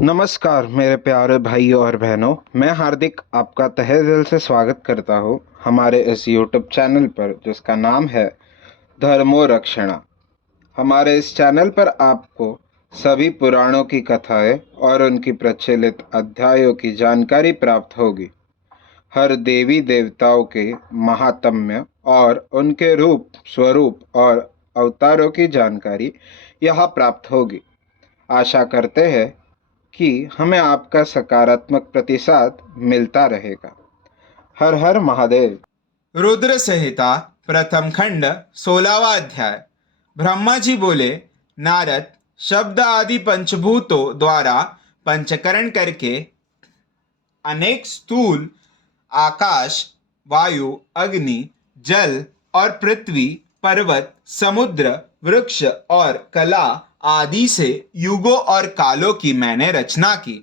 नमस्कार मेरे प्यारे भाइयों और बहनों, मैं हार्दिक आपका तहे दिल से स्वागत करता हूँ हमारे इस यूट्यूब चैनल पर जिसका नाम है धर्मो रक्षणा। हमारे इस चैनल पर आपको सभी पुराणों की कथाएं और उनकी प्रचलित अध्यायों की जानकारी प्राप्त होगी। हर देवी देवताओं के महात्म्य और उनके रूप स्वरूप और अवतारों की जानकारी यहाँ प्राप्त होगी। आशा करते हैं कि हमें आपका सकारात्मक प्रतिसाद मिलता रहेगा। हर हर महादेव। रुद्र संहिता प्रथम खंड 16वां अध्याय। ब्रह्मा जी बोले, नारद, शब्द आदि पंचभूतों द्वारा पंचकरण करके अनेक स्थूल आकाश, वायु, अग्नि, जल और पृथ्वी, पर्वत, समुद्र, वृक्ष और कला आदि से युगों और कालों की मैंने रचना की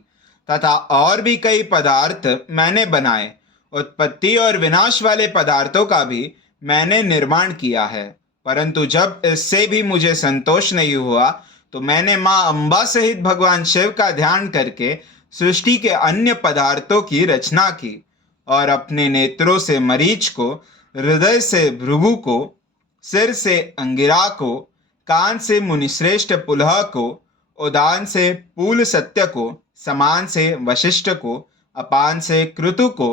तथा और भी कई पदार्थ मैंने बनाए। उत्पत्ति और विनाश वाले पदार्थों का भी मैंने निर्माण किया है। परंतु जब इससे भी मुझे संतोष नहीं हुआ तो मैंने माँ अम्बा सहित भगवान शिव का ध्यान करके सृष्टि के अन्य पदार्थों की रचना की और अपने नेत्रों से मरीच को, हृदय से भृगु को, सिर से अंगिरा को, कान से मुनिश्रेष्ठ पुलह को, उदान से पूल सत्य को, समान से वशिष्ठ को, अपान से क्रतु को,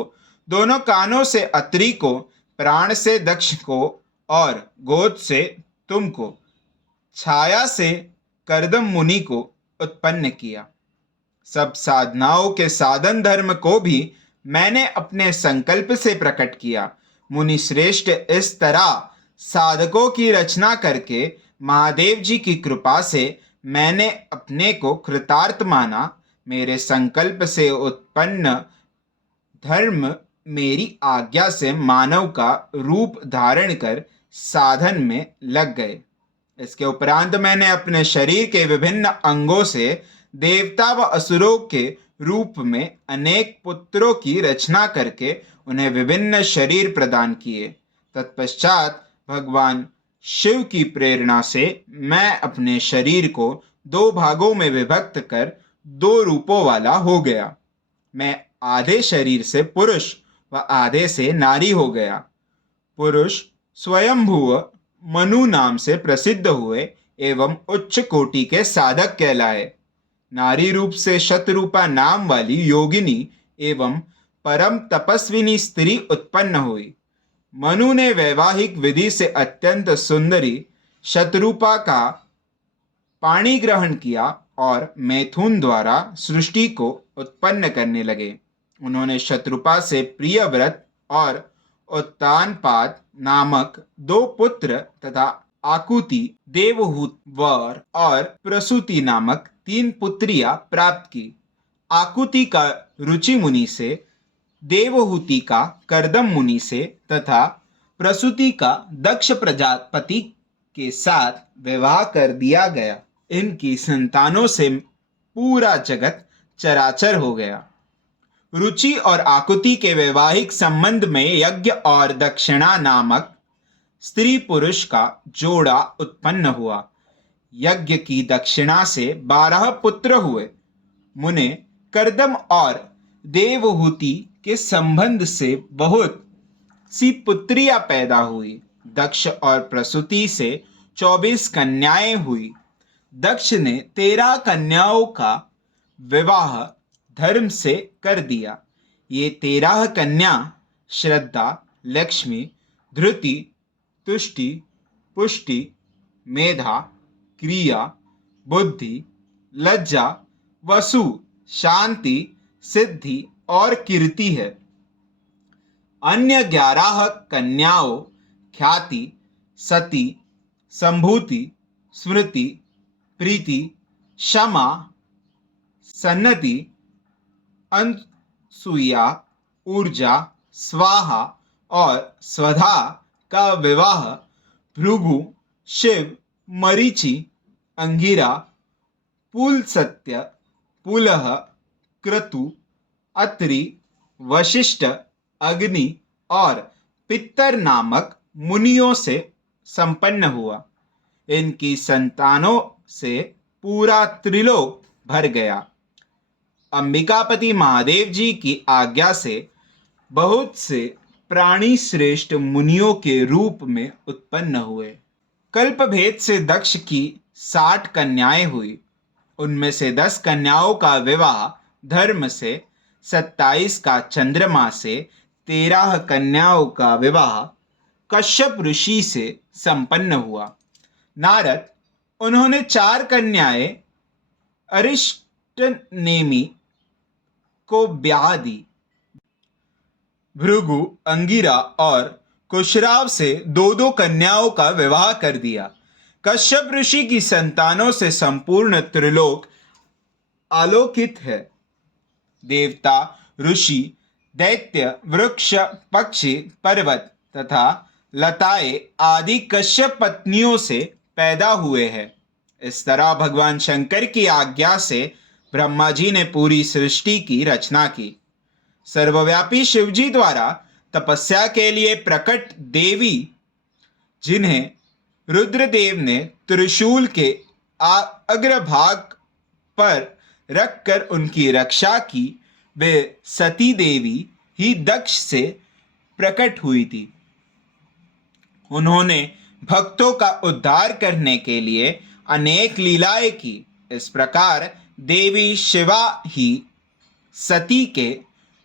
दोनों कानों से अत्रि को, प्राण से दक्ष को और गोद से तुम को, छाया से करदम मुनि को उत्पन्न किया। सब साधनाओं के साधन धर्म को भी मैंने अपने संकल्प से प्रकट किया। मुनि श्रेष्ठ, इस तरह साधकों की रचना करके महादेव जी की कृपा से मैंने अपने को कृतार्थ माना। मेरे संकल्प से उत्पन्न धर्म मेरी आज्ञा से मानव का रूप धारण कर साधन में लग गए। इसके उपरांत मैंने अपने शरीर के विभिन्न अंगों से देवता व असुरों के रूप में अनेक पुत्रों की रचना करके उन्हें विभिन्न शरीर प्रदान किए। तत्पश्चात भगवान शिव की प्रेरणा से मैं अपने शरीर को दो भागों में विभक्त कर दो रूपों वाला हो गया। मैं आधे शरीर से पुरुष व आधे से नारी हो गया। पुरुष स्वयंभुव मनु नाम से प्रसिद्ध हुए एवं उच्च कोटि के साधक कहलाए। नारी रूप से शतरूपा नाम वाली योगिनी एवं परम तपस्विनी स्त्री उत्पन्न हुई। मनु ने वैवाहिक विधि से अत्यंत सुंदरी शतरूपा का पाणी ग्रहण किया और मैथुन द्वारा सृष्टि को उत्पन्न करने लगे। उन्होंने शत्रुपा से प्रियव्रत और उत्तानपाद नामक दो पुत्र तथा आकुति, देवहूत वर और प्रसूति नामक तीन पुत्रियां प्राप्त की। आकुति का रुचि मुनि से, देवहूति का करदम मुनि से तथा प्रसूति का दक्ष प्रजापति के साथ विवाह कर दिया गया। इनकी संतानों से पूरा जगत चराचर हो गया। रुचि और आकुति के वैवाहिक संबंध में यज्ञ और दक्षिणा नामक स्त्री पुरुष का जोड़ा उत्पन्न हुआ। यज्ञ की दक्षिणा से 12 पुत्र हुए। मुने करदम और देवहूति के संबंध से बहुत सी पुत्रियां पैदा हुई। दक्ष और प्रसूति से 24 कन्याएं हुई। दक्ष ने 13 कन्याओं का विवाह धर्म से कर दिया। ये 13 कन्या श्रद्धा, लक्ष्मी, धृति, तुष्टि, पुष्टि, मेधा, क्रिया, बुद्धि, लज्जा, वसु, शांति, सिद्धि और कीर्ति है। अन्य 11 कन्याओं ख्याति, सती, संभूति, स्मृति, प्रीति, क्षमा, सन्नति, अनसुया, ऊर्जा, स्वाहा और स्वधा का विवाह भृगु, शिव, मरीचि, अंगिरा, पुल सत्य, पुलह, क्रतु, अत्रि, वशिष्ठ, अग्नि और पितर नामक मुनियों से संपन्न हुआ। इनकी संतानों से पूरा त्रिलोक भर गया। अंबिकापति महादेव जी की आज्ञा से बहुत से प्राणी श्रेष्ठ मुनियों के रूप में उत्पन्न हुए। कल्प भेद से दक्ष की 60 कन्याएं हुई। उनमें से 10 कन्याओं का विवाह धर्म से, 27 का चंद्रमा से, 13 कन्याओं का विवाह कश्यप ऋषि से संपन्न हुआ। नारद, उन्होंने 4 कन्याएं अरिष्टनेमि को ब्याह दी। भृगु, अंगिरा और कुशराव से 2 कन्याओं का विवाह कर दिया। कश्यप ऋषि की संतानों से संपूर्ण त्रिलोक आलोकित है। देवता, ऋषि, दैत्य, वृक्ष, पक्षी, पर्वत तथा लताएं आदि कश्यप पत्नियों से पैदा हुए हैं। इस तरह भगवान शंकर की आज्ञा से ब्रह्मा जी ने पूरी सृष्टि की रचना की। सर्वव्यापी शिवजी द्वारा तपस्या के लिए प्रकट देवी, जिन्हें रुद्रदेव ने त्रिशूल के अग्रभाग पर रखकर उनकी रक्षा की, वे सती देवी ही दक्ष से प्रकट हुई थी। उन्होंने भक्तों का उद्धार करने के लिए अनेक लीलाएं की। इस प्रकार देवी शिवा ही सती के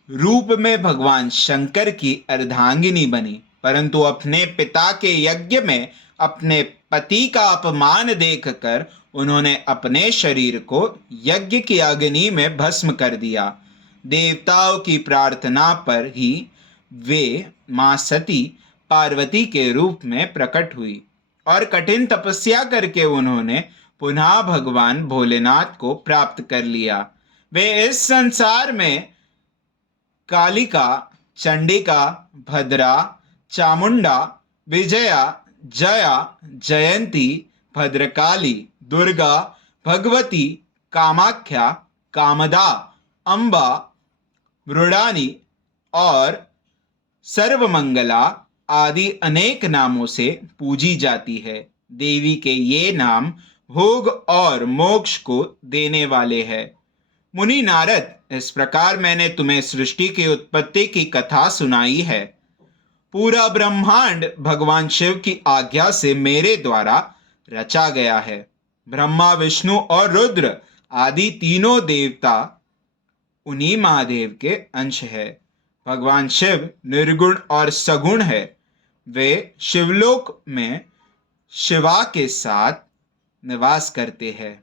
रूप में भगवान शंकर की अर्धांगिनी बनी, परंतु अपने पिता के यज्ञ में अपने पति का अपमान देखकर उन्होंने अपने शरीर को यज्ञ की अग्नि में भस्म कर दिया। देवताओं की प्रार्थना पर ही वे मां सती पार्वती के रूप में प्रकट हुई और कठिन तपस्या करके उन्होंने पुनः भगवान भोलेनाथ को प्राप्त कर लिया। वे इस संसार में कालिका, चंडिका, भद्रा, चामुंडा, विजया, जया, जयंती, भद्रकाली, दुर्गा, भगवती, कामाख्या, कामदा, अम्बा, मृडानी और सर्वमंगला आदि अनेक नामों से पूजी जाती है। देवी के ये नाम भोग और मोक्ष को देने वाले हैं। मुनि नारद, इस प्रकार मैंने तुम्हें सृष्टि की उत्पत्ति की कथा सुनाई है। पूरा ब्रह्मांड भगवान शिव की आज्ञा से मेरे द्वारा रचा गया है। ब्रह्मा, विष्णु और रुद्र आदि तीनों देवता उन्हीं महादेव के अंश है। भगवान शिव निर्गुण और सगुण है। वे शिवलोक में शिवा के साथ निवास करते हैं।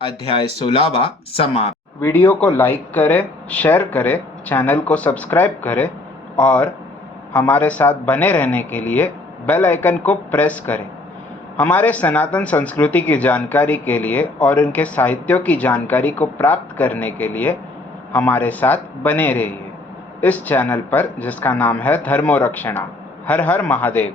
अध्याय 16वां समाप्त। वीडियो को लाइक करें, शेयर करें, चैनल को सब्सक्राइब करें और हमारे साथ बने रहने के लिए बेल आइकन को प्रेस करें। हमारे सनातन संस्कृति की जानकारी के लिए और उनके साहित्यों की जानकारी को प्राप्त करने के लिए हमारे साथ बने रहिए इस चैनल पर, जिसका नाम है धर्मो रक्षणा। हर हर महादेव।